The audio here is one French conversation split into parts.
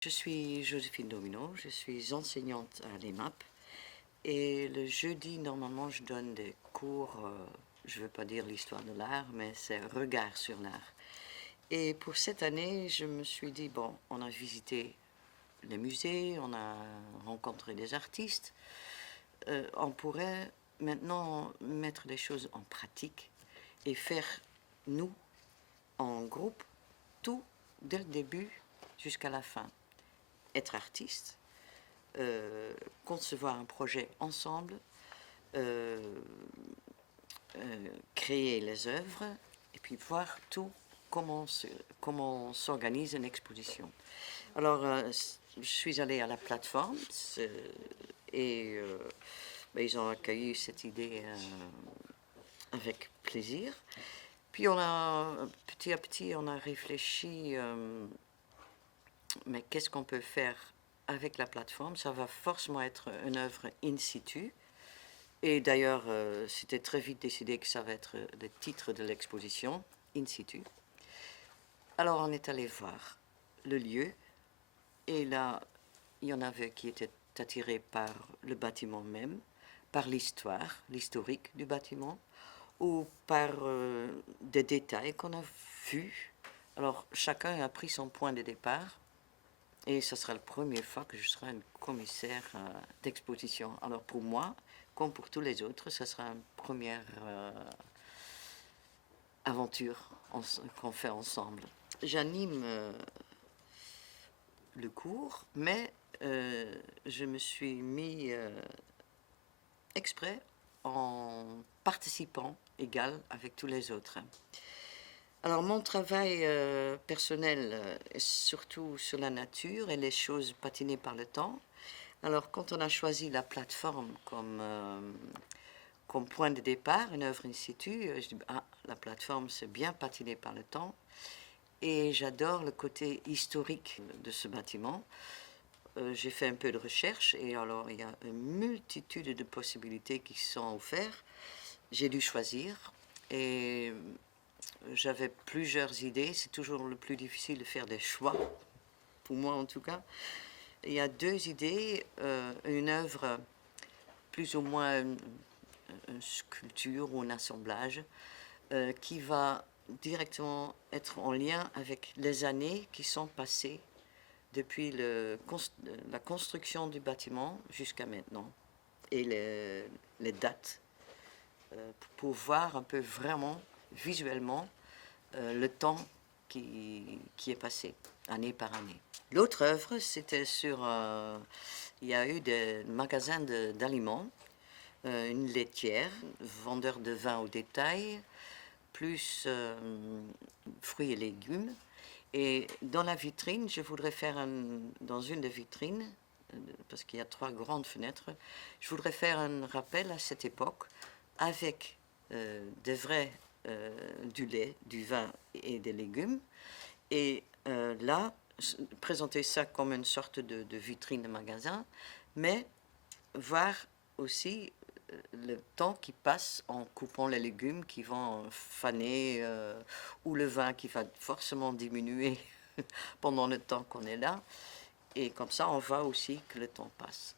Je suis Joséphine Domino, je suis enseignante à l'EMAP et le jeudi, normalement, je donne des cours, je ne veux pas dire l'histoire de l'art, mais c'est regard sur l'art. Et pour cette année, je me suis dit, bon, on a visité les musées, on a rencontré des artistes, on pourrait maintenant mettre les choses en pratique et faire, nous, en groupe, tout dès le début jusqu'à la fin. Être artiste, concevoir un projet ensemble, créer les œuvres et puis voir tout comment s'organise une exposition. Alors, je suis allée à la plateforme et ils ont accueilli cette idée avec plaisir. Puis petit à petit, on a réfléchi, mais qu'est-ce qu'on peut faire avec la plateforme? Ça va forcément être une œuvre in situ. Et d'ailleurs, c'était très vite décidé que ça va être le titre de l'exposition, in situ. Alors on est allé voir le lieu, et là, il y en avait qui étaient attirés par le bâtiment même, par l'histoire, l'historique du bâtiment, ou par des détails qu'on a vus. Alors chacun a pris son point de départ. Et ce sera la première fois que je serai une commissaire d'exposition. Alors pour moi, comme pour tous les autres, ce sera une première aventure qu'on fait ensemble. J'anime le cours, mais je me suis mis exprès en participant égal avec tous les autres. Alors mon travail personnel est surtout sur la nature et les choses patinées par le temps. Alors quand on a choisi la plateforme comme point de départ, une œuvre in situ, je dis la plateforme c'est bien patiné par le temps et j'adore le côté historique de ce bâtiment. J'ai fait un peu de recherche et alors il y a une multitude de possibilités qui sont offertes. J'ai dû choisir et j'avais plusieurs idées. C'est toujours le plus difficile de faire des choix, pour moi en tout cas. Il y a deux idées, une œuvre plus ou moins une sculpture ou un assemblage qui va directement être en lien avec les années qui sont passées depuis la construction du bâtiment jusqu'à maintenant et les dates pour voir un peu vraiment visuellement le temps qui est passé, année par année. L'autre œuvre, c'était il y a eu des magasins d'aliments, une laitière, vendeur de vin au détail, plus fruits et légumes. Et dans la vitrine, je voudrais faire dans une des vitrines, parce qu'il y a 3 grandes fenêtres, je voudrais faire un rappel à cette époque avec du lait, du vin et des légumes. Et là, présenter ça comme une sorte de vitrine de magasin, mais voir aussi le temps qui passe en coupant les légumes qui vont faner ou le vin qui va forcément diminuer pendant le temps qu'on est là. Et comme ça, on voit aussi que le temps passe.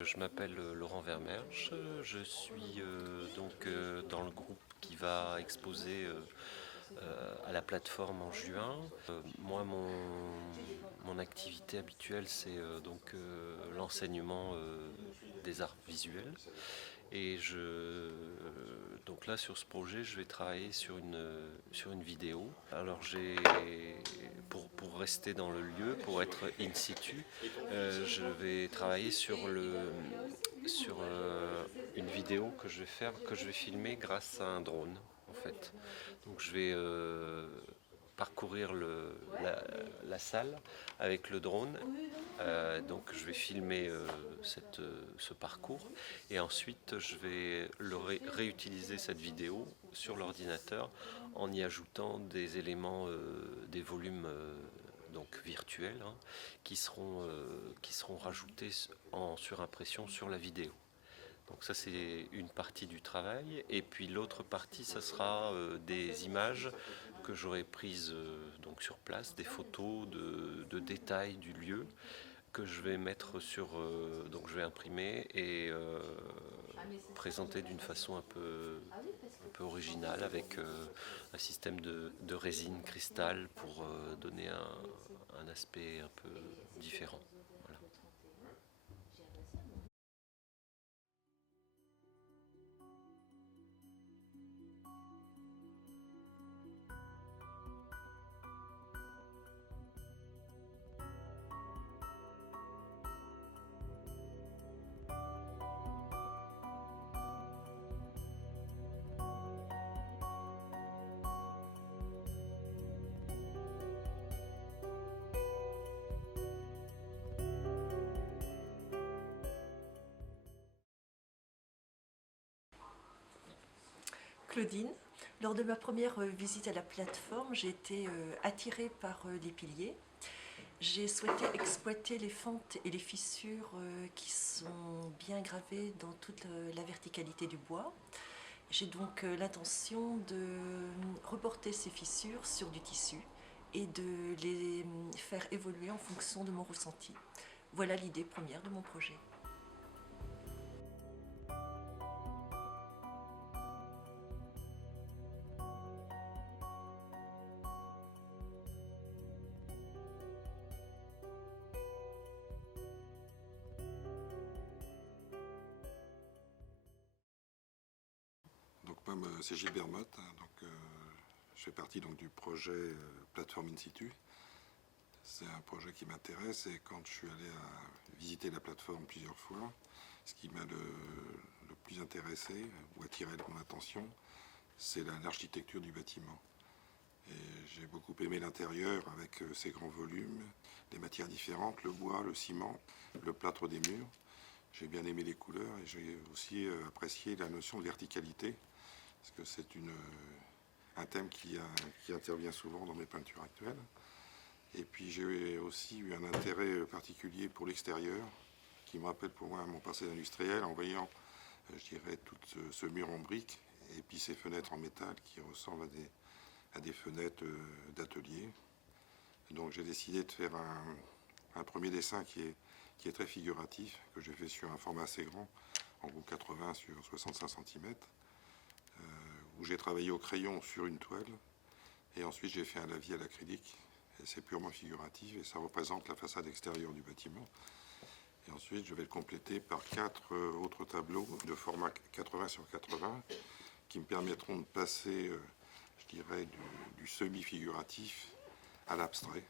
Je m'appelle Laurent Vermerge, je suis dans le groupe qui va exposer à la plateforme en juin. Moi, mon activité habituelle, c'est l'enseignement des arts visuels. Et donc là, sur ce projet, je vais travailler sur une vidéo. Alors pour rester dans le lieu, pour être in situ, je vais travailler sur une vidéo que je vais faire, que je vais filmer grâce à un drone en fait. Donc je vais parcourir la salle avec le drone. Donc je vais filmer ce parcours et ensuite je vais réutiliser cette vidéo sur l'ordinateur en y ajoutant des éléments, des volumes donc virtuels qui seront rajoutés en surimpression sur la vidéo. Donc ça c'est une partie du travail et puis l'autre partie ça sera des images que j'aurai prises donc sur place, des photos de détails du lieu que je vais mettre sur, donc je vais imprimer et présenter d'une façon un peu originale avec un système de résine cristal pour donner un aspect un peu différent. Voilà. Claudine. Lors de ma première visite à la plateforme, j'ai été attirée par les piliers. J'ai souhaité exploiter les fentes et les fissures qui sont bien gravées dans toute la verticalité du bois. J'ai donc l'intention de reporter ces fissures sur du tissu et de les faire évoluer en fonction de mon ressenti. Voilà l'idée première de mon projet. Donc moi, c'est Gilbert Motte, je fais partie donc, du projet Plateforme In Situ. C'est un projet qui m'intéresse et quand je suis allé visiter la plateforme plusieurs fois, ce qui m'a le plus intéressé ou attiré mon attention, c'est l'architecture du bâtiment. Et j'ai beaucoup aimé l'intérieur avec ses grands volumes, les matières différentes, le bois, le ciment, le plâtre des murs. J'ai bien aimé les couleurs et j'ai aussi apprécié la notion de verticalité, parce que c'est un thème qui intervient souvent dans mes peintures actuelles. Et puis j'ai aussi eu un intérêt particulier pour l'extérieur, qui me rappelle pour moi mon passé industriel, en voyant, je dirais, tout ce mur en briques, et puis ces fenêtres en métal qui ressemblent à des fenêtres d'atelier. Donc j'ai décidé de faire un premier dessin qui est très figuratif, que j'ai fait sur un format assez grand, en gros 80 sur 65 cm, où j'ai travaillé au crayon sur une toile, et ensuite j'ai fait un lavis à l'acrylique, et c'est purement figuratif, et ça représente la façade extérieure du bâtiment. Et ensuite je vais le compléter par 4 autres tableaux de format 80 sur 80, qui me permettront de passer, je dirais, du semi-figuratif à l'abstrait,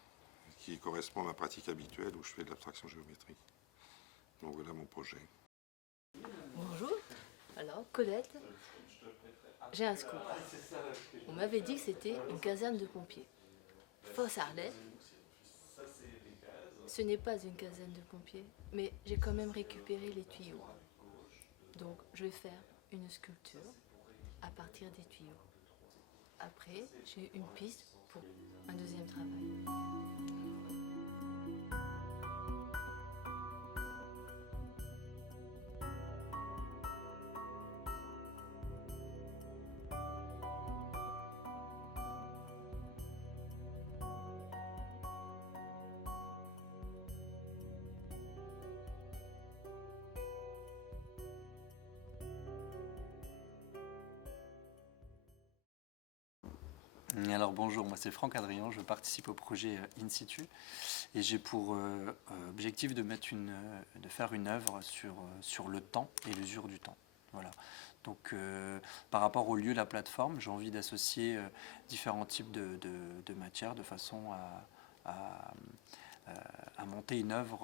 qui correspond à ma pratique habituelle où je fais de l'abstraction géométrique. Donc voilà mon projet. Bonjour, alors Colette, j'ai un scoop. On m'avait dit que c'était une caserne de pompiers. Fausse Arlette, ce n'est pas une caserne de pompiers, mais j'ai quand même récupéré les tuyaux. Donc je vais faire une sculpture à partir des tuyaux. Après, j'ai une piste pour un deuxième travail. Alors bonjour, moi c'est Franck Adrien, je participe au projet In Situ et j'ai pour objectif de faire une œuvre sur le temps et l'usure du temps. Voilà. Donc par rapport au lieu de la plateforme, j'ai envie d'associer différents types de matières de façon à monter une œuvre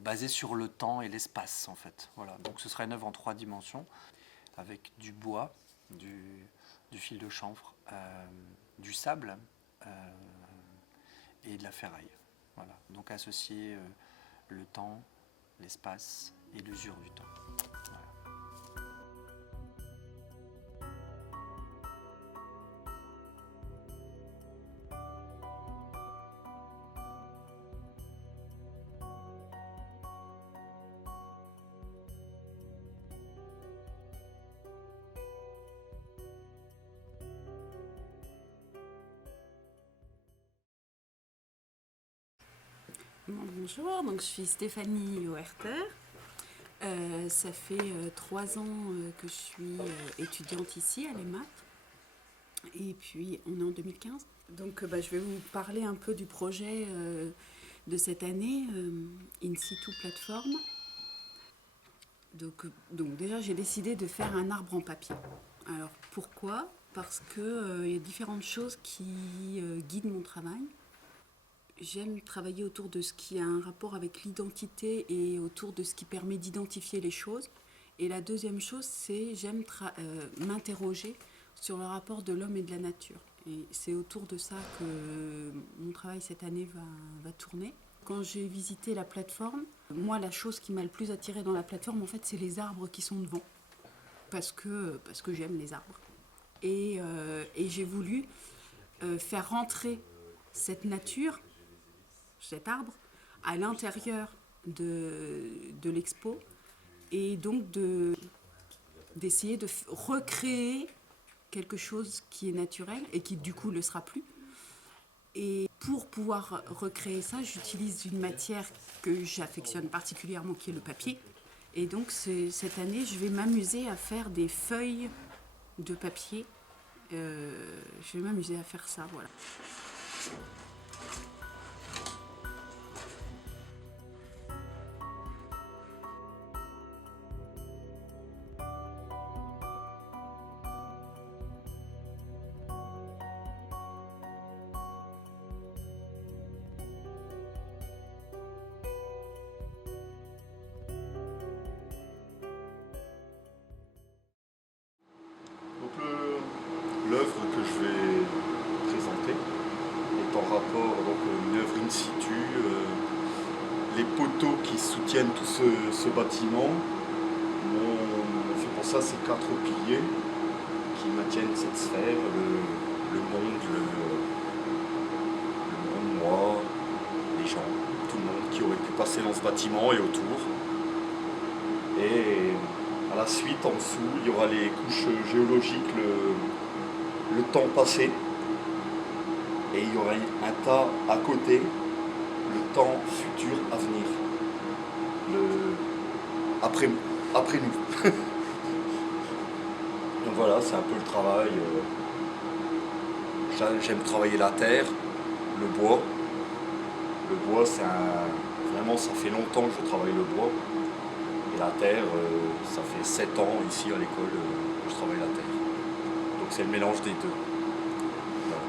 basée sur le temps et l'espace en fait. Voilà. Donc ce sera une œuvre en 3 dimensions. avec du bois, du fil de chanvre, du sable et de la ferraille. Voilà. Donc associer le temps, l'espace et l'usure du temps. Voilà. Bonjour, donc je suis Stéphanie Oerter. Ça fait 3 ans que je suis étudiante ici à l'EMAP. Et puis on est en 2015. Donc je vais vous parler un peu du projet de cette année, In Situ Plateforme. Donc déjà j'ai décidé de faire un arbre en papier. Alors pourquoi ? Parce qu'il y a différentes choses qui guident mon travail. J'aime travailler autour de ce qui a un rapport avec l'identité et autour de ce qui permet d'identifier les choses. Et la deuxième chose, c'est j'aime m'interroger sur le rapport de l'homme et de la nature. Et c'est autour de ça que mon travail cette année va tourner. Quand j'ai visité la plateforme, moi la chose qui m'a le plus attirée dans la plateforme, en fait, c'est les arbres qui sont devant. Parce que j'aime les arbres. Et j'ai voulu faire rentrer cette nature, cet arbre, à l'intérieur de l'expo, et donc d'essayer de recréer quelque chose qui est naturel et qui du coup ne le sera plus. Et pour pouvoir recréer ça, j'utilise une matière que j'affectionne particulièrement, qui est le papier. Et donc cette année, je vais m'amuser à faire des feuilles de papier. Je vais m'amuser à faire ça, voilà. L'œuvre que je vais présenter est en rapport, donc une œuvre in situ. Les poteaux qui soutiennent tout ce bâtiment ont fait pour ça ces 4 piliers qui maintiennent cette sphère, le monde, moi, les gens, tout le monde qui aurait pu passer dans ce bâtiment et autour. Et à la suite, en dessous, il y aura les couches géologiques, le temps passé, et il y aura un tas à côté, le temps futur à venir, après nous. Donc voilà, c'est un peu le travail. J'aime travailler la terre, le bois. Le bois, vraiment, ça fait longtemps que je travaille le bois. Et la terre, ça fait 7 ans ici à l'école que je travaille la terre. Donc c'est le mélange des deux. Voilà.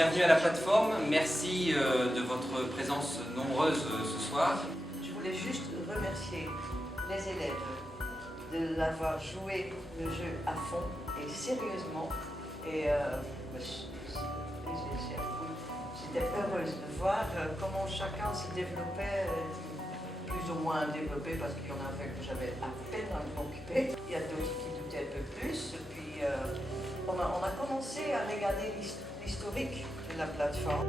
Bienvenue à la plateforme, merci de votre présence nombreuse ce soir. Je voulais juste remercier les élèves de l'avoir joué le jeu à fond et sérieusement. Et j'étais heureuse de voir comment chacun se développait, plus ou moins développé, parce qu'il y en avait que j'avais à peine à m'occuper. Il y a d'autres qui doutaient un peu plus. Et puis on a commencé à regarder l'historique de la plateforme.